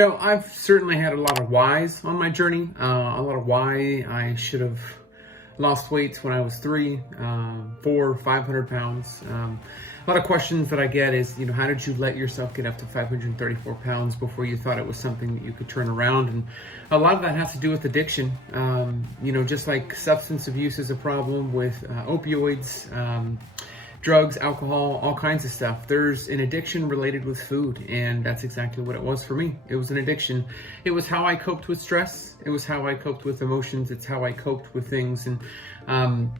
I've certainly had a lot of whys on my journey. A lot of why I should have lost weight when I was 3, 4, 500 pounds. A lot of questions that I get is, how did you let yourself get up to 534 pounds before you thought it was something that you could turn around? And a lot of that has to do with addiction. Just like substance abuse is a problem with opioids, drugs, alcohol, all kinds of stuff. There's an addiction related with food, and that's exactly what it was for me. It was an addiction. It was how I coped with stress. It was how I coped with emotions. It's how I coped with things. And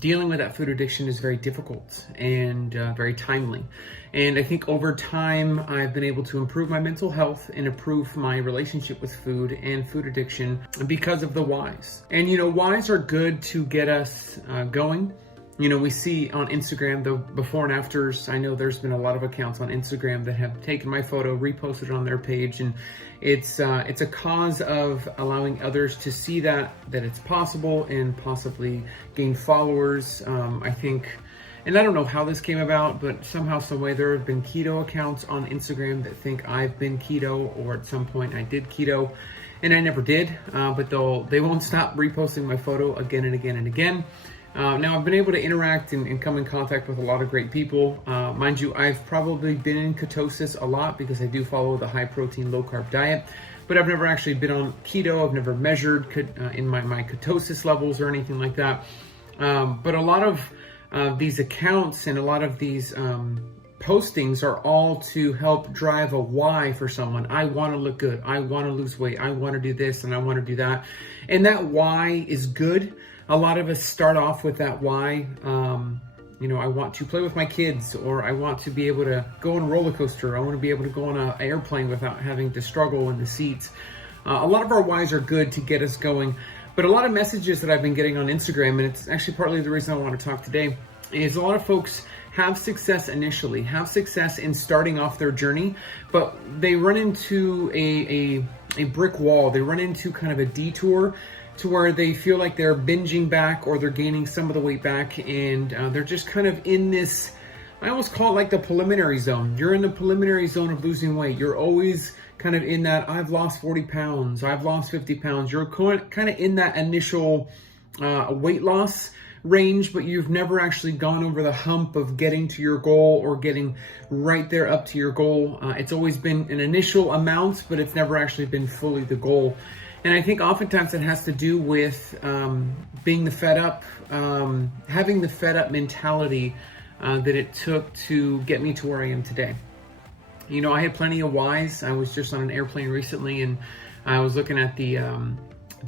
dealing with that food addiction is very difficult and very timely. And I think over time, I've been able to improve my mental health and improve my relationship with food and food addiction because of the whys. And, whys are good to get us going. We see on Instagram the before and afters. I know there's been a lot of accounts on Instagram that have taken my photo, reposted it on their page, and it's a cause of allowing others to see that it's possible and possibly gain followers. I think, and I don't know how this came about, but somehow, some way, there have been keto accounts on Instagram that think I've been keto, or at some point I did keto, and I never did. But they won't stop reposting my photo again and again and again. Now, I've been able to interact and come in contact with a lot of great people. Mind you, I've probably been in ketosis a lot because I do follow the high protein, low carb diet, but I've never actually been on keto. I've never measured in my ketosis levels or anything like that. But a lot of these accounts and a lot of these postings are all to help drive a why for someone. I want to look good. I want to lose weight. I want to do this and I want to do that. And that why is good. A lot of us start off with that why. I want to play with my kids, or I want to be able to go on a roller coaster. I want to be able to go on an airplane without having to struggle in the seats. A lot of our whys are good to get us going. But a lot of messages that I've been getting on Instagram, and it's actually partly the reason I want to talk today, is a lot of folks have success initially, have success in starting off their journey, but they run into a brick wall. They run into kind of a detour to where they feel like they're binging back, or they're gaining some of the weight back, and they're just kind of in this, I almost call it like the preliminary zone. You're in the preliminary zone of losing weight. You're always kind of in that, I've lost 40 pounds, I've lost 50 pounds. You're kind of in that initial weight loss range, but you've never actually gone over the hump of getting to your goal or getting right there up to your goal. It's always been an initial amount, but it's never actually been fully the goal. And I think oftentimes it has to do with being the fed up, having the fed up mentality that it took to get me to where I am today. I had plenty of whys. I was just on an airplane recently, and I was looking at the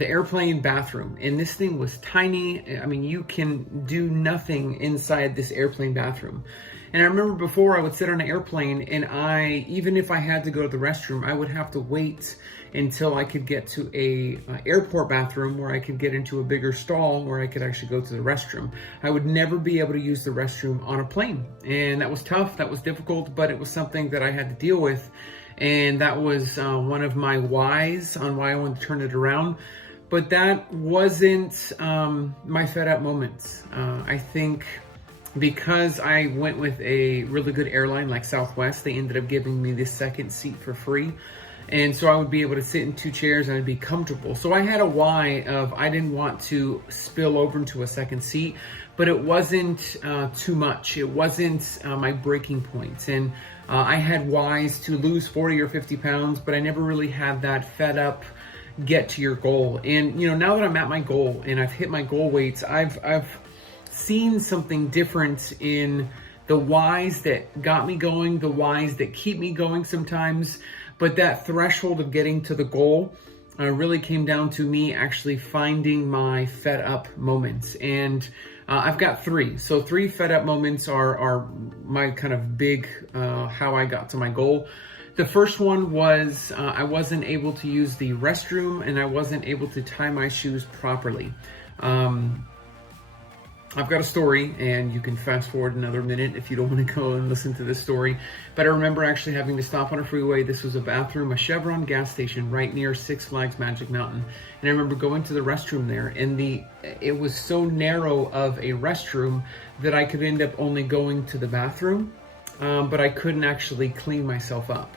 airplane bathroom, and this thing was tiny. I mean, you can do nothing inside this airplane bathroom. And I remember before, I would sit on an airplane, and even if I had to go to the restroom, I would have to wait until I could get to a airport bathroom where I could get into a bigger stall where I could actually go to the restroom. I would never be able to use the restroom on a plane. And that was tough, that was difficult, but it was something that I had to deal with. And that was one of my whys on why I wanted to turn it around. But that wasn't my fed up moments. I think because I went with a really good airline like Southwest, they ended up giving me this second seat for free. And so I would be able to sit in 2 chairs and I'd be comfortable. So I had a why of I didn't want to spill over into a second seat, but it wasn't too much. It wasn't my breaking point. And I had whys to lose 40 or 50 pounds, but I never really had that fed up, get to your goal. And, now that I'm at my goal and I've hit my goal weights, I've seen something different in the whys that got me going, the whys that keep me going sometimes. But that threshold of getting to the goal really came down to me actually finding my fed up moments. And I've got 3. So 3 fed up moments are my kind of big, how I got to my goal. The first one was I wasn't able to use the restroom, and I wasn't able to tie my shoes properly. I've got a story, and you can fast forward another minute if you don't want to go and listen to this story. But I remember actually having to stop on a freeway. This was a bathroom, a Chevron gas station right near Six Flags Magic Mountain. And I remember going to the restroom there, and it was so narrow of a restroom that I could end up only going to the bathroom, but I couldn't actually clean myself up.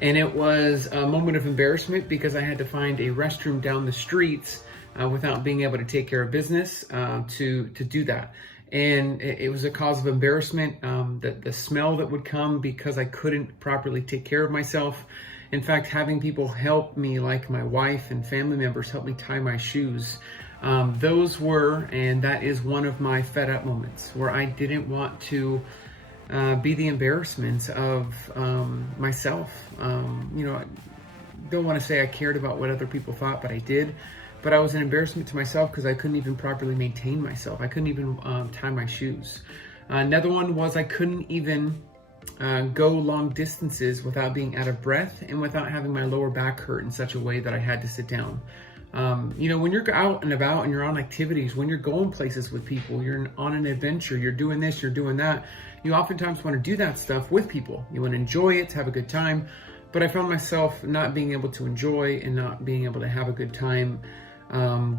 And it was a moment of embarrassment because I had to find a restroom down the street without being able to take care of business to do that. And it was a cause of embarrassment, the smell that would come because I couldn't properly take care of myself. In fact, having people help me, like my wife and family members, help me tie my shoes, those were, and that is one of my fed up moments where I didn't want to be the embarrassment of myself. I don't want to say I cared about what other people thought, but I did. But I was an embarrassment to myself because I couldn't even properly maintain myself. I couldn't even tie my shoes. Another one was I couldn't even go long distances without being out of breath and without having my lower back hurt in such a way that I had to sit down. When you're out and about and you're on activities, when you're going places with people, you're on an adventure, you're doing this, you're doing that, you oftentimes want to do that stuff with people. You want to enjoy it, have a good time. But I found myself not being able to enjoy and not being able to have a good time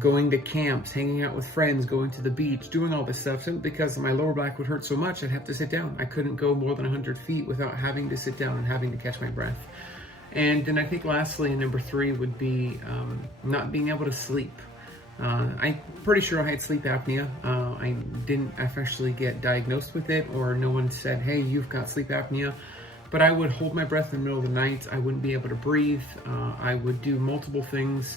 going to camps, hanging out with friends, going to the beach, doing all this stuff, simply because my lower back would hurt so much I'd have to sit down. I couldn't go more than 100 feet without having to sit down and having to catch my breath. And then I think lastly, number 3 would be not being able to sleep. I'm pretty sure I had sleep apnea. I didn't officially get diagnosed with it, or no one said, hey, you've got sleep apnea. But I would hold my breath in the middle of the night. I wouldn't be able to breathe. I would do multiple things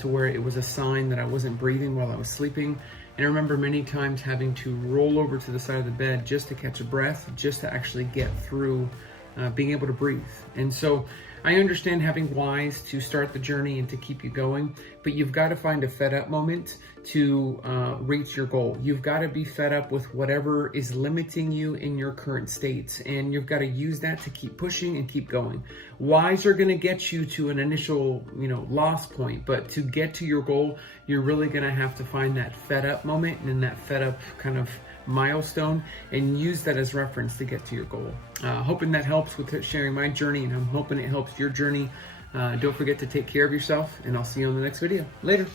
to where it was a sign that I wasn't breathing while I was sleeping. And I remember many times having to roll over to the side of the bed just to catch a breath, just to actually get through being able to breathe. And so I understand having whys to start the journey and to keep you going, but you've got to find a fed up moment to reach your goal. You've got to be fed up with whatever is limiting you in your current state, and you've got to use that to keep pushing and keep going. Whys are going to get you to an initial, loss point, but to get to your goal, you're really going to have to find that fed up moment and that fed up kind of milestone and use that as reference to get to your goal. Hoping that helps with sharing my journey, and I'm hoping it helps your journey. Don't forget to take care of yourself, and I'll see you on the next video. Later.